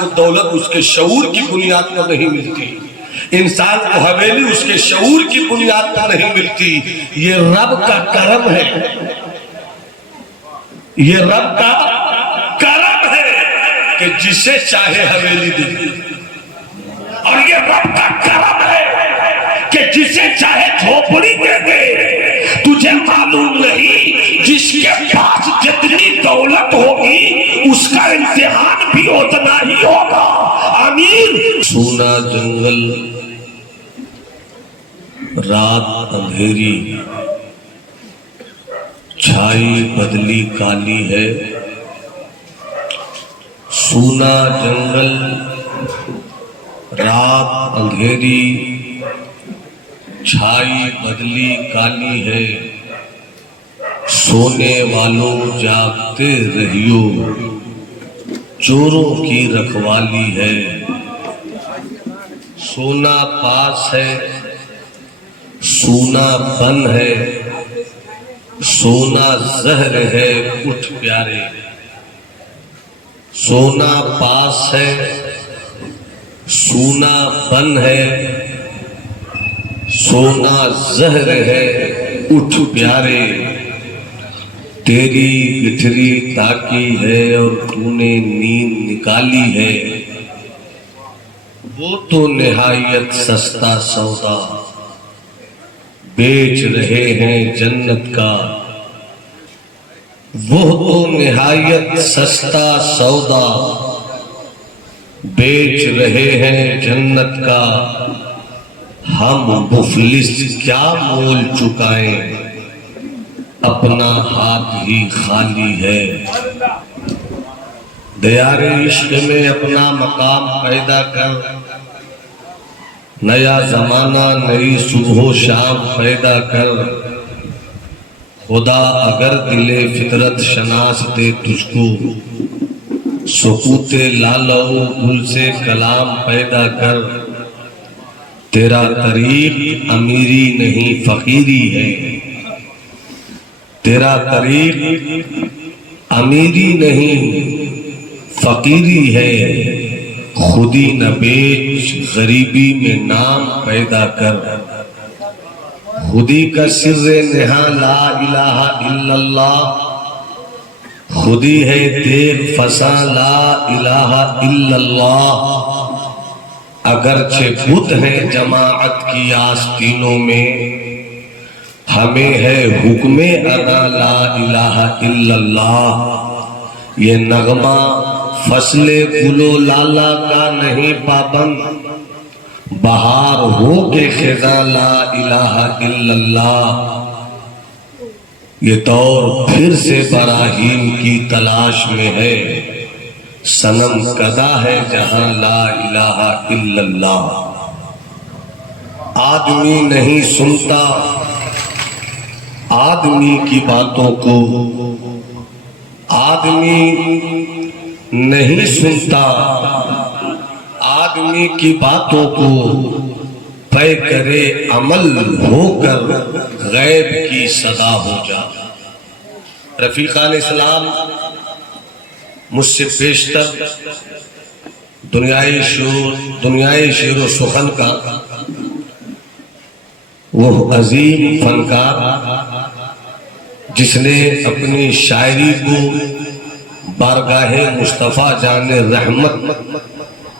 को दौलत उसके शऊर की बुनियाद पर नहीं मिलती, इंसान को हवेली उसके शऊर की बुनियाद पर नहीं मिलती। ये रब का करम है, ये रब का करम है कि जिसे चाहे हवेली दे, और ये रब का करम है कि जिसे चाहे झोपड़ी दे दे। तुझे मालूम नहीं जिसके पास जितनी दौलत होगी उसका इम्तिहान भी उतना ही होगा। आमीन। सूना जंगल, रात अंधेरी, छाई बदली काली है। सूना जंगल, रात अंधेरी, छाई बदली काली है। सोने वालों जागते रहियो, चोरों की रखवाली है। सोना पास है, सोना बन है, सोना जहर है उठ प्यारे। सोना पास है, सोना बन है, सोना जहर है उठ प्यारे। तेरी गिठरी ताकी है और तूने नींद निकाली है। वो तो निहायत सस्ता सौदा बेच रहे हैं जन्नत का। वो तो निहायत सस्ता सौदा बेच रहे हैं जन्नत का। हम मुफलिस क्या मोल चुकाएं, अपना हाथ ही खाली है। दयारे इश्क में अपना मकाम पैदा कर, नया जमाना नई सुबह शाम पैदा कर। खुदा अगर दिले फितरत शनास दे तुझको, सुकूते लालो गुल से कलाम पैदा कर। तेरा तरीक अमीरी नहीं फकीरी है, तेरा तरीक अमीरी नहीं फकीरी है। खुदी न बेच गरीबी में नाम पैदा कर। खुदी का सिर्रे नेहा ला इलाहा इल्लल्लाह, खुदी है देर फसा ला इलाहा इल्लल्लाह। अगरचे बुत है जमाअत की आस्तीनों में, हमें है हुक्मे अदा ला इलाहा इल्लल्लाह। ये नगमा फसले गुलो लाला का नहीं पाबंद, बहार हो के खिजा ला इलाहा इल्लल्लाह। ये दौर फिर से बराहीम की तलाश में है, सनम कदा है जहां ला इलाहा इल्लल्लाह। आदमी नहीं सुनता आदमी की बातों को, आदमी नहीं सुनता आदमी की बातों को। तय करे अमल होकर गैब की सदा हो जा। रफीकान इस्लाम मुझसे बेशतर दुनियाई शेर व सुखन का वो अजीम फनकार, जिसने अपनी शायरी को बारगाहे मुस्तफ़ा जाने रहमत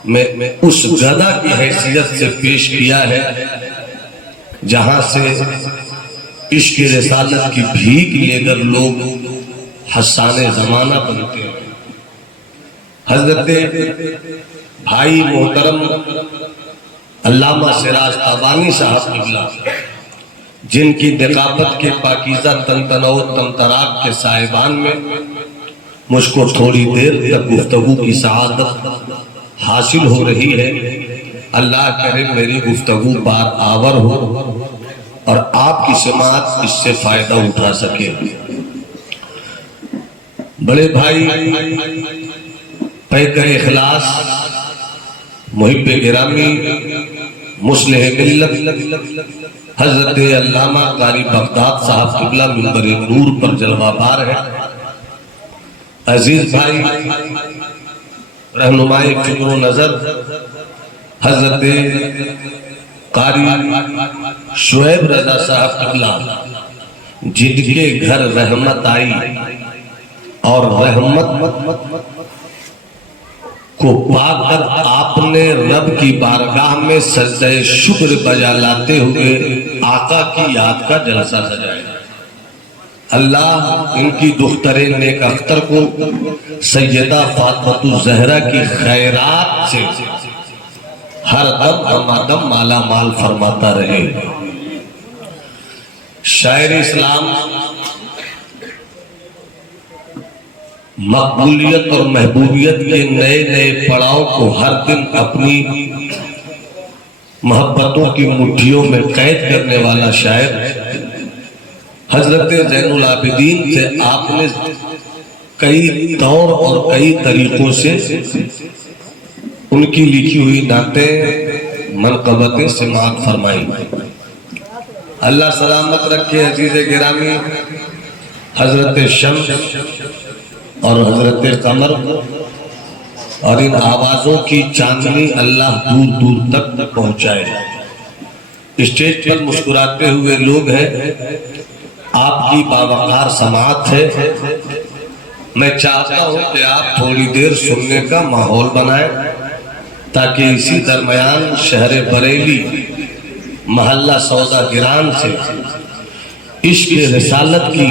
में उस गदा की हैसियत से पेश किया है जहां से इश्क रिसालत की भीख लेकर लोग हसाने जमाना बनते हैं। हजरत भाई मोहतरम अल्लामा सिराज ताबानी साहब किबला, जिनकी निकाबत के पाकीज़ा तनतनौ तमतराक के साहिबान में मुझको थोड़ी देर तक गुफ्तगू की सआदत हासिल हो रही है। अल्लाह करे मेरी गुफ्तगू बार आवर हो और आपकी समाअत इससे फायदा उठा सके। बड़े भाई पैकर इखलास मुहिब्बे गिरामी मुस्लिह मिल्लत हजरत अल्लामा कारी बगदाद साहब किबला मिंबर नूर पर जलवा बार है। अजीज भाई, रहनुमाए फिक्र नजर हजरत कारी शुएब रजा साहब किबला, जिनके घर रहमत आई और रहमत को पाकर आपने रब की बारगाह में सजदे शुक्र बजा लाते हुए आका की याद का जलसा सजाया। अल्लाह इनकी दुख्तरे नेक अख्तर को सैयदा फातिमा ज़हरा की खैरात से हर दम हमादम माला माल फरमाता रहे। शायर इस्लाम मकबूलियत और महबूबियत के नए नए पड़ाव को हर दिन अपनी मोहब्बतों की मुट्ठियों में कैद करने वाला शायर हजरत ज़ैनुल आबिदीन से आपने कई दौर और कई तरीकों से उनकी लिखी हुई नातें मनक़बतें समाअत फरमाई। अल्लाह सलामत रखे अजीज़ गिरामी हजरत शम्स और हजरत कमर और इन आवाजों की चांदनी अल्लाह दूर दूर तक पहुंचाए। स्टेज पर मुस्कुराते हुए लोग हैं, आपकी बावकार समाअत है। मैं चाहता हूं कि आप थोड़ी देर सुनने का माहौल बनाएं ताकि इसी दरमियान शहर बरेली महल्ला सौदा गिरान से इश्क रिसालत की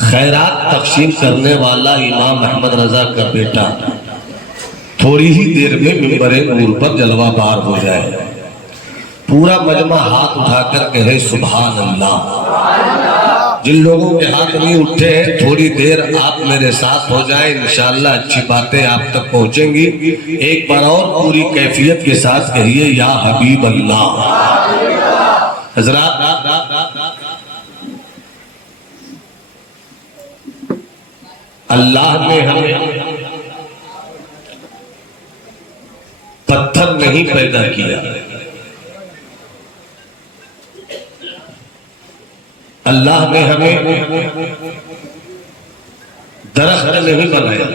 खैरात तकसीम करने वाला इमाम अहमद रजा का बेटा थोड़ी ही देर में मिंबरे नूर पर जलवा बार हो जाए। पूरा मजमा हाथ उठाकर कहे सुभान अल्लाह। जिन लोगों के हाथ नहीं उठे हैं थोड़ी देर आप मेरे साथ हो जाएं, इंशाअल्लाह अच्छी बातें आप तक पहुंचेंगी। एक बार और पूरी कैफियत के साथ कहिए या हबीब अल्लाह। हजरात, अल्लाह ने हमें पत्थर नहीं पैदा किया, अल्लाह ने हमें दरख्त नहीं बनाया,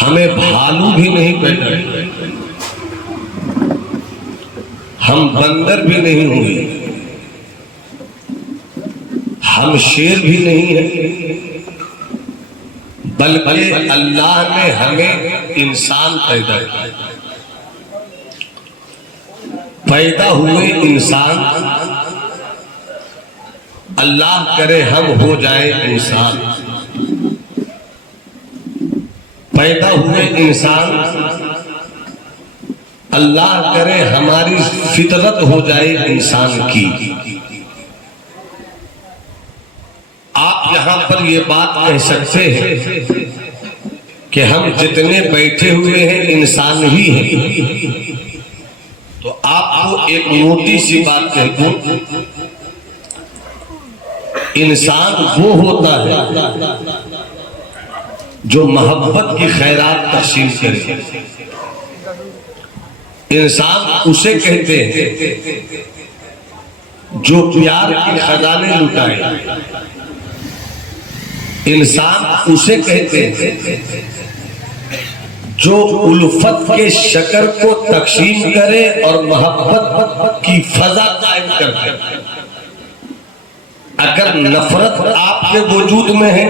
हमें भालू भी नहीं पैदा किया, हम बंदर भी नहीं हुए, हम शेर भी नहीं है, बल्कि अल्लाह ने हमें इंसान पैदा किया। पैदा हुए इंसान, अल्लाह करे हम हो जाए इंसान। पैदा हुए इंसान, अल्लाह करे हमारी फितरत हो जाए इंसान की। आप यहां पर ये बात कह सकते हैं कि हम जितने बैठे हुए हैं इंसान ही हैं। तो आपको एक मोटी सी बात कह दूं, इंसान वो होता है जो मोहब्बत की खैरात तकसीम करे। इंसान उसे कहते हैं जो प्यार के खजाने लुटाए। इंसान उसे कहते हैं जो उल्फत के शकर को तकसीम करे और मोहब्बत की फजा कायम करे। अगर नफरत आपके वजूद में है,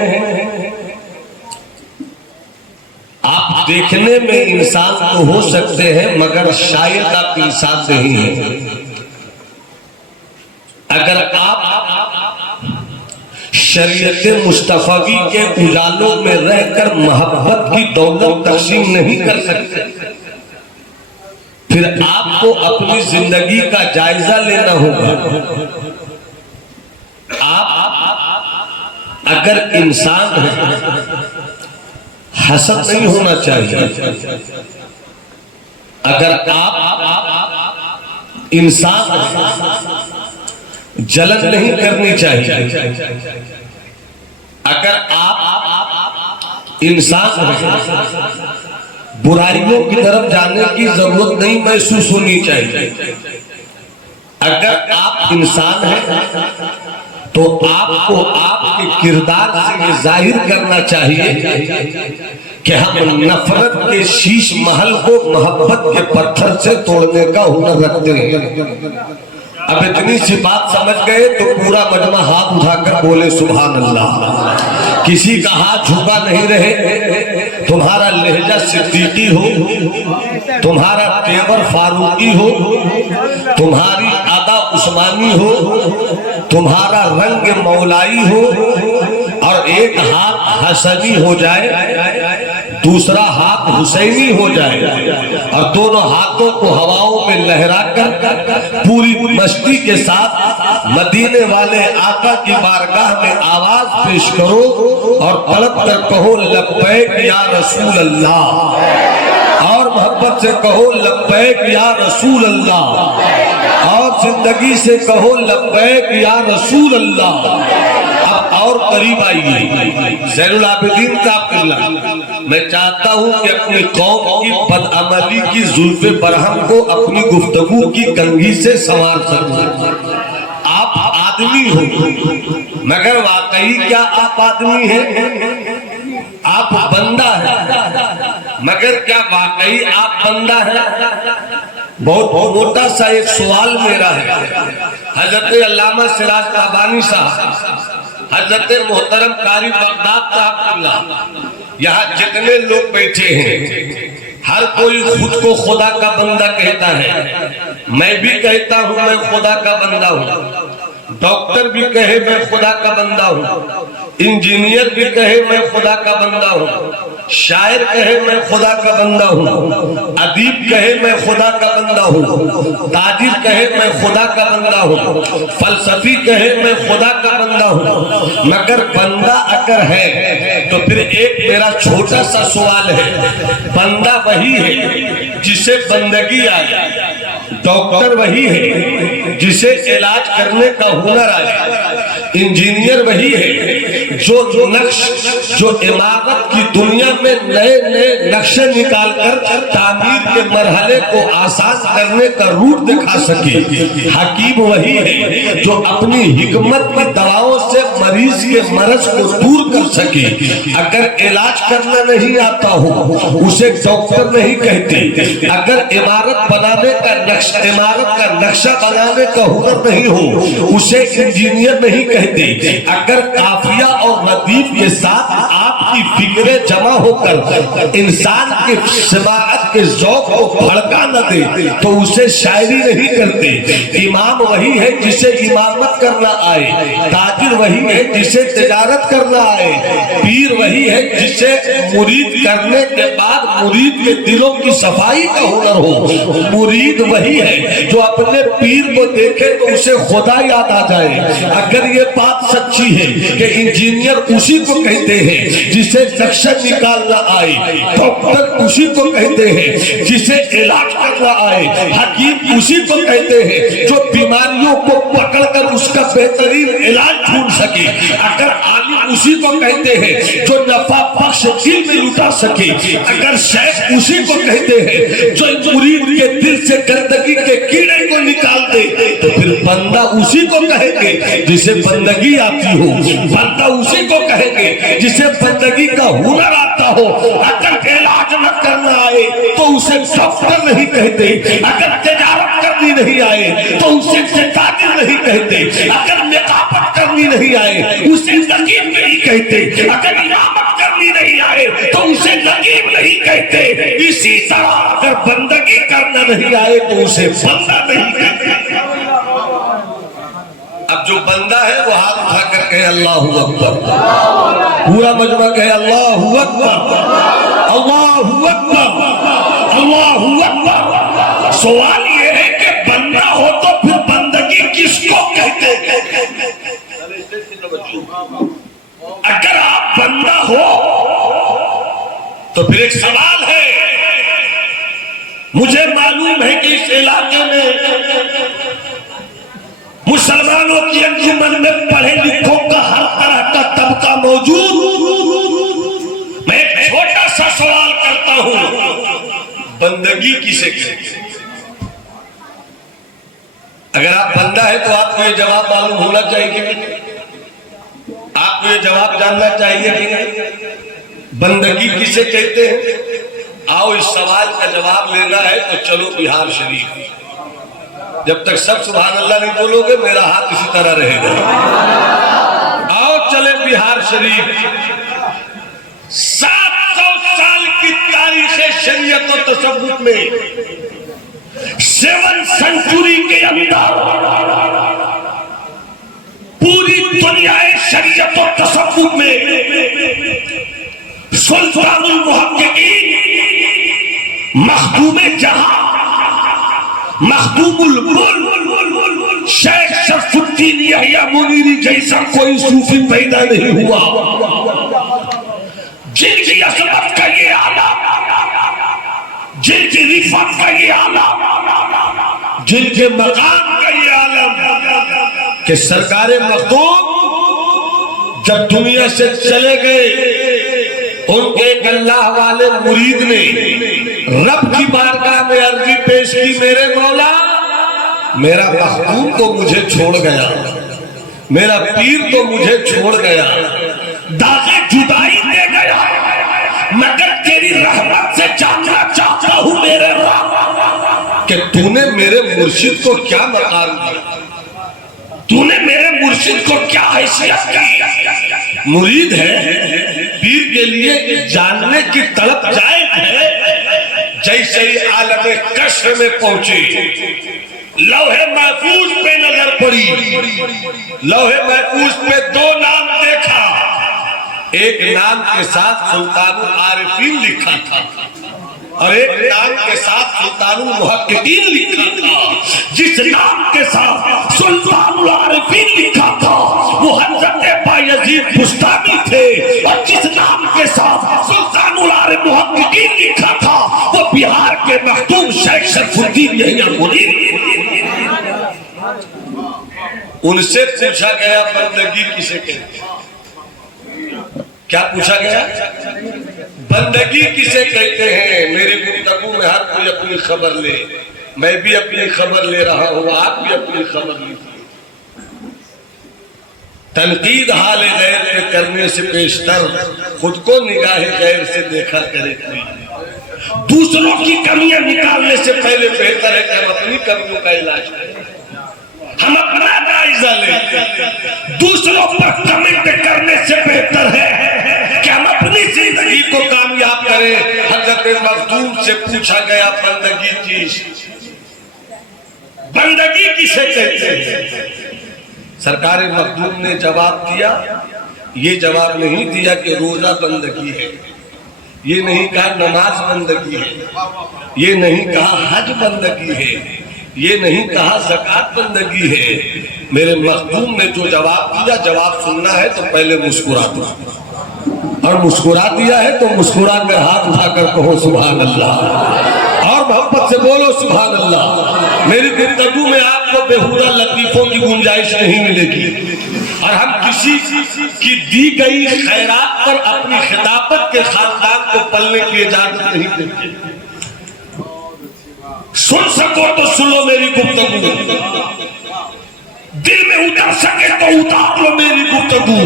आप देखने में इंसान तो हो सकते हैं मगर शायद आप इंसान नहीं हैं। अगर आप शरीयत मुस्तफवी के उजालों में रहकर मोहब्बत की दौलत तकसीम नहीं कर सकते, फिर आपको अपनी जिंदगी का जायजा लेना होगा। आप अगर इंसान है, हसद नहीं होना चाहिए। अगर आप इंसान है, जलन नहीं करनी चाहिए। अगर आप इंसान हैं, बुराइयों की तरफ जाने की जरूरत नहीं महसूस होनी चाहिए। अगर आप इंसान हैं, तो आपको आपके किरदार से ये जाहिर करना चाहिए कि हम नफरत के शीश महल को मोहब्बत के पत्थर से तोड़ने का हुनर रखते हैं। अब इतनी सी बात समझ गए तो पूरा मजमा हाथ उठाकर बोले सुभान अल्लाह। किसी का हाथ झुका नहीं रहे। तुम्हारा लहजा सिद्दीकी हो, तुम्हारा तेवर फारूकी हो, तुम्हारी अदा उस्मानी हो, तुम्हारा रंग मौलाई हो, और एक हाथ हसनी हो जाए, दूसरा हाथ हुसैनी हो जाए, और दोनों हाथों को हवाओं में लहराकर पूरी मस्ती के साथ मदीने वाले आका की बारगाह में आवाज पेश करो और तड़प कर कहो लब्बैक या रसूल अल्लाह, और मोहब्बत से कहो लब्बैक या रसूल अल्लाह, और जिंदगी से कहो लब्बैक या रसूल अल्लाह। अब और करीब आइए ज़ैनुल आबिदीन साहब, मैं चाहता हूं कि अपनी कौम की बदअमली की जुल्फ़े बरहम को अपनी गुफ्तगू की कंघी से संवार सकूं। आप आदमी हो, मगर वाकई क्या आप आदमी हैं? आप बंदा है, मगर क्या वाकई आप बंदा है? बहुत मोटा सा एक सवाल मेरा है। हजरत अल्लामा सिराज ताबानी साहब, हजरत मोहतरम कारी बगदाद साहब, यहाँ जितने लोग बैठे हैं हर कोई खुद को खुदा का बंदा कहता है। मैं भी कहता हूँ मैं खुदा का बंदा हूँ, डॉक्टर भी कहे मैं खुदा का बंदा हूँ, इंजीनियर भी कहे मैं खुदा का बंदा हूँ, शायर कहे मैं खुदा का बंदा हूँ, अदीब कहे मैं खुदा का बंदा हूँ, ताजिर कहे मैं खुदा का बंदा हूँ, फलसफी कहे मैं खुदा का बंदा हूँ। मगर बंदा अगर है तो फिर एक मेरा छोटा सा सवाल है, बंदा वही है जिसे बंदगी आए, डॉक्टर वही है जिसे इलाज करने का हुनर आए, इंजीनियर वही है जो नक्श, जो इमारत की दुनिया में नए नए नक्शे निकालकर तामीर के मरहले को आसान करने का रूट दिखा सके, हकीम वही है जो अपनी हिकमत की दवाओं से मरीज के मरज को दूर कर सके। अगर इलाज करना नहीं आता हो उसे डॉक्टर नहीं कहते, अगर इमारत बनाने का नक्शा, इमारत का नक्शा बनाने का हुनर नहीं हो उसे इंजीनियर नहीं कहते, अगर काफिया और लतीफ के साथ आपकी फिक्रें जमा होकर इंसान के समाअत के ज़ौक़ को भड़का न दे तो उसे शायरी नहीं करते। इमाम वही है जिसे इमामत करना आए, ताजिर वही है जिसे तिजारत करना आए, पीर वही है जिसे मुरीद करने के बाद मुरीद के दिलों की सफाई का हुनर हो, मुरीद वही है जो अपने पीर को देखे तो उसे खुदा याद आ जाए। अगर ये बात सच्ची है कि इंजीनियर उसी को कहते हैं जिसे नक्शा निकालना आए, डॉक्टर उसी को कहते हैं जिसे इलाज करना आए, हकीम उसी को कहते हैं जो बीमारियों को पकड़कर उसका बेहतरीन इलाज ढूंढ सके, अगर आलिम उसी को कहते हैं जो नफा बख्श दिल में लुटा सके, अगर शेख उसी को कहते हैं जो मुरीद के दिल से गंदगी के कीड़े को निकाल दे, तो फिर बंदा उसी को कहेंगे जिसे बंदगी आती हो, बंदा उसी को कहेंगे जिसे बंदगी का हुनर आता हो। अगर इलाज न करना आए तो उसे डॉक्टर नहीं कहते, अगर तिजारत करनी नहीं आए तो उसे ताजिर नहीं कहते, अगर निकाबत करनी नहीं आए उसे नकीब नहीं कहते, अगर इमामत करनी नहीं आए तो उसे नकीब नहीं कहते। इसी तरह अगर बंदगी करना नहीं आए तो उसे बंदा नहीं कहते। अब जो बंदा है वो हाथ उठाकर कहे अल्लाहू अकबर, पूरा मजमा कहे अल्लाहू अकबर, अल्लाहू अकबर, अल्लाहू अकबर। सवाल ये है कि बंदा हो तो फिर बंदगी किसको कहते हैं? अगर आप बंदा हो तो फिर एक सवाल है, मुझे मालूम है कि इस इलाके में मुसलमानों की अंजुमन में पढ़े लिखों का हर तरह का तबका मौजूद। मैं एक छोटा सा सवाल करता हूं, बंदगी किसे कहते हैं? अगर आप बंदा है तो आपको ये जवाब मालूम होना चाहिए आपको ये जवाब जानना चाहिए कि नहीं? बंदगी किसे कहते हैं? आओ इस सवाल का जवाब लेना है तो चलो बिहार शरीफ। जब तक सब सुभान अल्लाह नहीं बोलोगे मेरा हाथ इसी तरह रहेगा। आओ चले बिहार शरीफ। 700 साल की तारीख शरीयत और तसव्वुफ में 7 सेंचुरी के अंदर पूरी दुनिया शरीयत और तसव्वुफ में सुल्तानुल मुहक्किकीन मखदूम जहां मखदूमुल मुल्क शेख शरफुद्दीन यहया मुनीरी जैसा कोई सूफी पैदा नहीं हुआ जिनकी असमत का ये आलम, जिनकी रिफत का ये आलम, जिनके मकाम का ये आलम कि सरकारे मखदूम जब दुनिया से चले गए उनके एक अल्लाह वाले मुरीद ने रब की बारगाह में अर्जी पेश की, मेरे मौला मेरा मखदूम तो मुझे छोड़ गया, मेरा पीर तो मुझे छोड़ गया, दागे जुदाई दे गया, मगर तेरी रहमत से जानना चाहता हूं मेरे रब कि तूने मेरे मुर्शिद को क्या मकाम दिया, तूने मेरे मुर्शिद को क्या हैसियत दी। मुरीद है, पीर के लिए जानने की तलब जायज है। जैसे ही आलम कश्र में पहुंचे लौहे महफूज पे नजर पड़ी, लौहे महफूज पे 2 नाम देखा। एक नाम के साथ सुल्तानुल आरिफीन लिखा था और एक नाम के साथ सुल्तानुल मुहक्किकीन लिखा था। जिस नाम के साथ सुल्तानुल आरिफीन लिखा था वो हज़रत बायजीद बुस्तामी थे और जिस नाम के साथ सुल्तानुल आरिफ मुहक्किकीन लिखा था वो बिहार के मखदूम शेख शरफुद्दीन यहया मुनीरी। उनसे पूछा गया बंदगी किसे कहते हैं? क्या पूछा गया? बंदगी किसे कहते हैं? मेरे गुफ्तगू में हर कोई अपनी खबर ले, मैं भी अपनी खबर ले रहा हूं, आप भी अपनी खबर लीजिए। तनकीद हाल गैर पे करने से पेशतर खुद को निगाह गैर से देखा करे कोई। दूसरों की कमियां निकालने से पहले बेहतर है कि हम अपनी कमियों का इलाज करें, हम अपना जायजा लें। दूसरों पर कमेंट करने से बेहतर है कि हम अपनी जिंदगी को कामयाब करें। हज़रत मखदूम से पूछा गया बंदगी किसे कहते हैं? सरकार मखदूम ने जवाब दिया, ये जवाब नहीं दिया कि रोजा बंदगी है, ये नहीं कहा नमाज बंदगी है, ये नहीं कहा हज बंदगी है, ये नहीं कहा ज़कात बंदगी है। मेरे मखदूम ने जो जवाब दिया, जवाब सुनना है तो पहले मुस्कुरा दो, और मुस्कुरा दिया है तो मुस्कुरा कर हाथ उठाकर कहो सुभान अल्लाह और मोहब्बत से बोलो सुभान अल्लाह। मेरी गुफ्तगू में आपको बेहुदा लतीफों की गुंजाइश नहीं मिलेगी और हम किसी की दी गई खैरात पर अपनी खिताबत के खानदान को पलने की इजाजत नहीं देते। सुन सको तो सुनो मेरी गुफ्तगू, दिल में उतर सके तो उतार लो मेरी गुफ्तगू।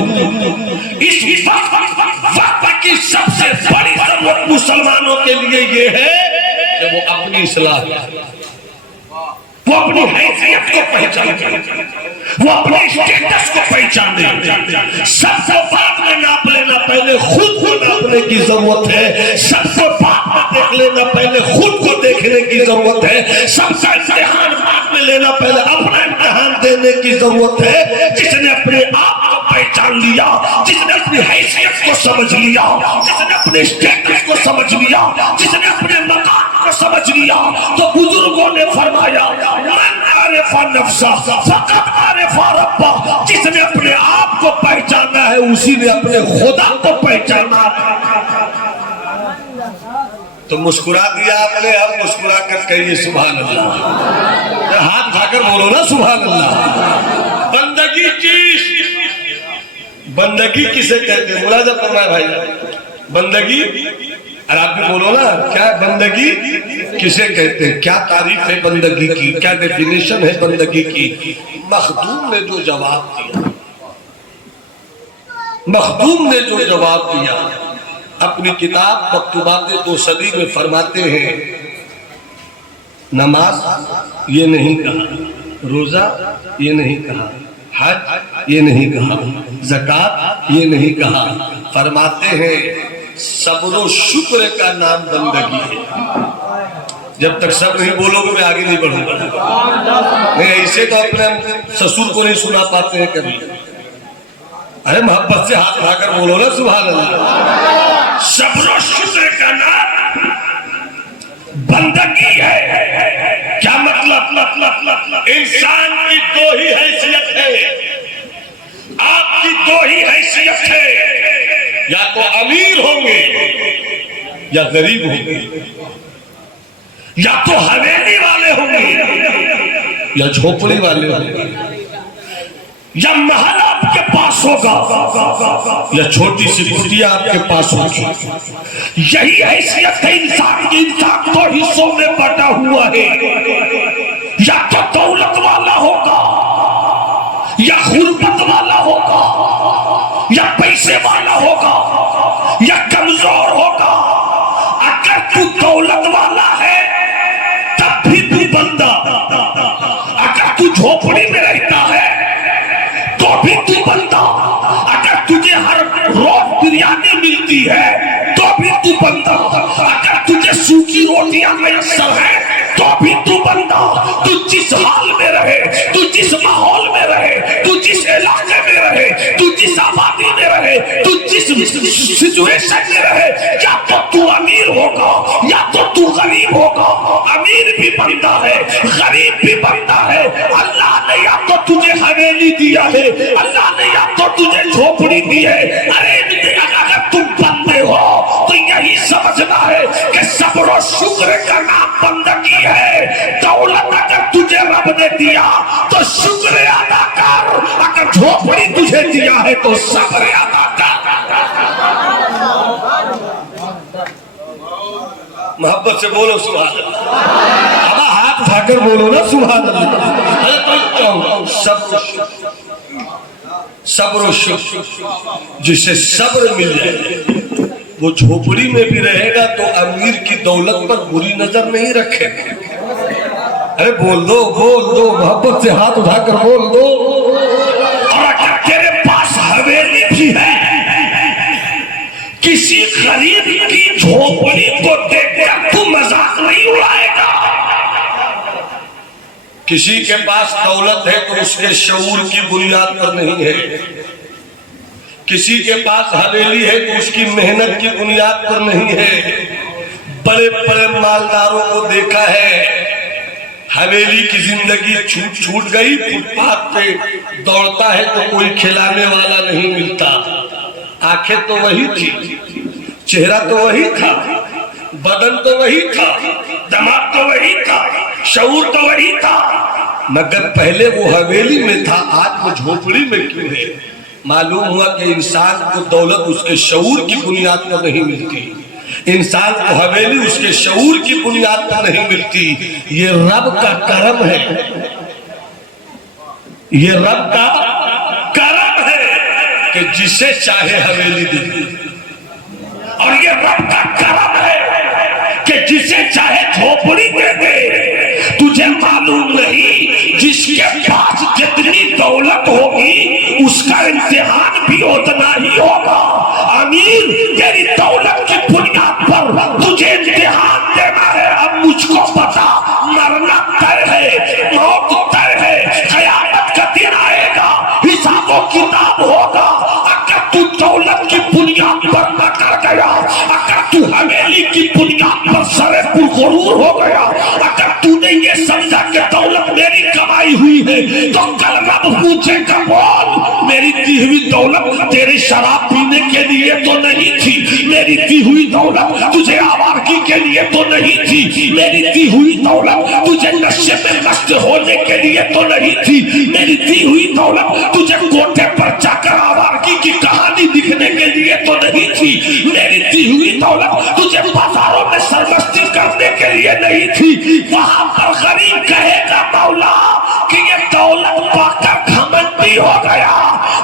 इस वक्त की सबसे बड़ी जरूरत मुसलमानों के लिए ये है कि वो अपनी इस्लाह, वो अपनी हैसियत को पहचाने, वो अपने स्टेटस को पहचाने। सबको बाद में नाप लेना, पहले खुद को नापने की जरूरत है। सबको बाद में देख लेना, पहले खुद को देखने की जरूरत है। सबका इम्तिहान बाद में लेना, पहले अपना इम्तिहान देने की जरूरत है। जिसने अपने आप को पहचान लिया, जिसने अपनी हैसियत को समझ लिया, जिसने अपने स्टेटस को समझ लिया, जिसने अपने मकान को समझ लिया, तो बुजुर्गों ने फरमाया मन आरिफा नफ्सा फकत आरिफा रब्बा। जिसने अपने आप को पहचाना है उसी ने अपने खुदा को पहचाना। तो मुस्कुरा दिया आपने, अब मुस्कुरा कर कहिए सुभान अल्लाह, हाथ उठाकर बोलो ना सुभान अल्लाह। बंदगी किसे कहते हैं? मुलाजा फरमाए भाई, बंदगी, और आप भी बोलो ना, क्या बंदगी किसे कहते हैं? क्या तारीफ है बंदगी की, क्या डेफिनेशन है बंदगी की? मखदूम ने जो जवाब दिया, मखदूम ने जो जवाब दिया अपनी किताब मकतूबात 2 सदी में फरमाते हैं, नमाज ये नहीं कहा, रोजा ये नहीं कहा, हज ये नहीं कहा, ज़कात ये नहीं कहा, फरमाते हैं सब्र शुक्र का नाम बंदगी है। जब तक सब नहीं बोलोगे मैं आगे नहीं बढ़ूंगा। नहीं ऐसे तो अपने ससुर को नहीं सुना पाते हैं कभी। अरे मोहब्बत से हाथ उठाकर बोलो ना सुभान अल्लाह। सब्र शुक्र का नाम बंदगी है। क्या मतलब? इंसान की 2 ही हैसियत है, आपकी 2 ही हैसियत है, या तो अमीर होंगे या गरीब होंगे, या तो हवेली वाले होंगे या झोपड़ी वाले होंगे, या महल आपके पास होगा या छोटी सी कुटिया आपके पास होगी। यही हैसियत है इंसान की। इंसान 2 हिस्सों में बटा हुआ है, या तो दौलत वाला होगा या गुर्बत वाला होगा, या पैसे वाला होगा या कमजोर होगा। अगर तू दौलत वाला है तब भी तू बंदा, अगर तू झोपड़ी में रहता है तो भी तू बंदा, अगर तुझे हर रोज बिरयानी मिलती है तो भी तू बंदा, अगर तुझे सूखी रोटियां मैसर है तो भी तू बंदा। तू जिस हाल में रहे, तू जिस माहौल में रहे, तू जिस इलाके में रहे, तू जिस आबादी में रहे, तू जिस सिचुएशन में रहे, या तो तू अमीर होगा या तो तू गरीब होगा। अमीर भी बंदा है, गरीब भी बंदा है। अल्लाह ने या तो तुझे हवेली दिया है, अल्लाह ने या तो तुझे झोपड़ी दी है। अरे अगर तुम बंदे हो तो यही समझना है कि सब्र और शुक्र का नाम बंदगी है। दौलत अगर तुझे रब ने दिया तो शुक्र अदा कर, अगर झोपड़ी तुझे दिया है तो सब्र अदा कर। मोहब्बत से बोलो सुभान अल्लाह। अब हाथ उठाकर बोलो ना सुभान अल्लाह। अरे तो सब्र शुक्र, जिसे सब्र मिल जाए वो झोपड़ी में भी रहेगा तो अमीर की दौलत पर बुरी नजर नहीं रखेगा। अरे बोल दो मोहब्बत से हाथ उठाकर बोल दो। और अगर तेरे पास हवेली भी है, किसी गरीब की झोपड़ी को देखकर तू मजाक नहीं उड़ाएगा। किसी के पास दौलत है तो उसके शऊर की बुनियाद पर नहीं है, किसी के पास हवेली है तो उसकी मेहनत की बुनियाद पर नहीं है। बड़े बड़े मालदारों को देखा है, हवेली की जिंदगी छूट गई, फुटपाथ पे दौड़ता है तो कोई खिलाने वाला नहीं मिलता। आंखें तो वही थी, चेहरा तो वही था, बदन तो वही था, दिमाग तो वही था, शऊर तो वही था, मगर पहले वो हवेली में था, आज वो झोपड़ी में क्यों है? मालूम हुआ कि इंसान को दौलत उसके शऊर की बुनियाद पर नहीं मिलती, इंसान को हवेली उसके शऊर की बुनियाद पर नहीं मिलती। ये रब का करम है, ये रब का करम है कि जिसे चाहे हवेली दे, और ये रब का करम है कि जिसे चाहे झोपड़ी दे दे। तुझे मालूम नहीं जिसके पास जितनी दौलत होगी उसका इम्तिहान भी उतना ही होगा। अमीर तेरी दौलत की बुनियाद पर तुझे इम्तिहान देना है। अब मुझको पता मरना तय है, मौत तय है, कयामत का दिन आएगा, हिसाबो किताब होगा। अगर तू दौलत की बुनियाद पर न कर गया, अगर तू हवेली की बुनियाद पर सरे पुरगुरूर हो गया, अगर तूने ये समझा कि दौलत मेरी कमाई हुई है, तो कल रब पूछेगा बोल मेरी दी हुई दौलत तेरे शराब पीने के लिए तो नहीं थी, मेरी दी हुई दौलत तुझे आवारगी के लिए तो नहीं थी, मेरी दी हुई दौलत तुझे नशे में मस्त होने के लिए तो नहीं थी, मेरी दी हुई दौलत तुझे कोठे पर जाकर आवारगी की कहानी दिखने के लिए तो नहीं थी, मेरी दी हुई दौलत तुझे बाजारों में सरमस्ती करने के लिए नहीं थी। वहां पर गरीब कहेगा मौला कि ये दौलत पाकर घमंडी हो गया,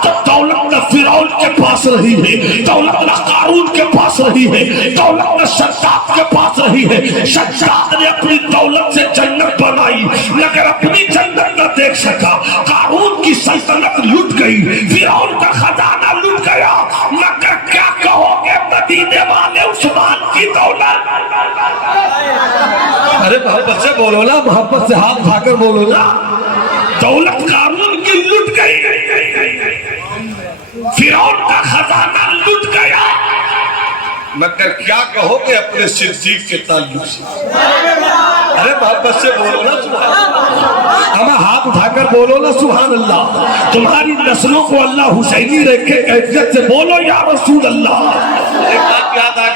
तो दौलत न फिर फिरौन के पास रही है, दौलत न कारून के पास रही है, दौलत न शद्दाद के पास रही है। शद्दाद ने अपनी दौलत से जन्नत बनाई मगर अपनी जन्नत न देख सका। कारून की सल्तनत लुट गई, फिरौन का खजाना लुट गया, मगर क्या कहोगे मदीने वाले उस्मान की दौलत। अरे मोहब्बत से बोलो ना, मोहब्बत से हाथ उठाकर बोलो ना। दौलत कारून की लुट गई, फिरौन का खजाना लुट गया, मगर क्या कहोगे अपने सिद्दीक के ताल्लुक से। अरे मोहब्बत से बोलो ना, हमें हाथ उठाकर बोलो ना सुभान अल्लाह। तुम्हारी नस्लों को अल्लाह हुसैनी रखे कैफियत से बोलो या रसूल अल्लाह। एक बात याद आ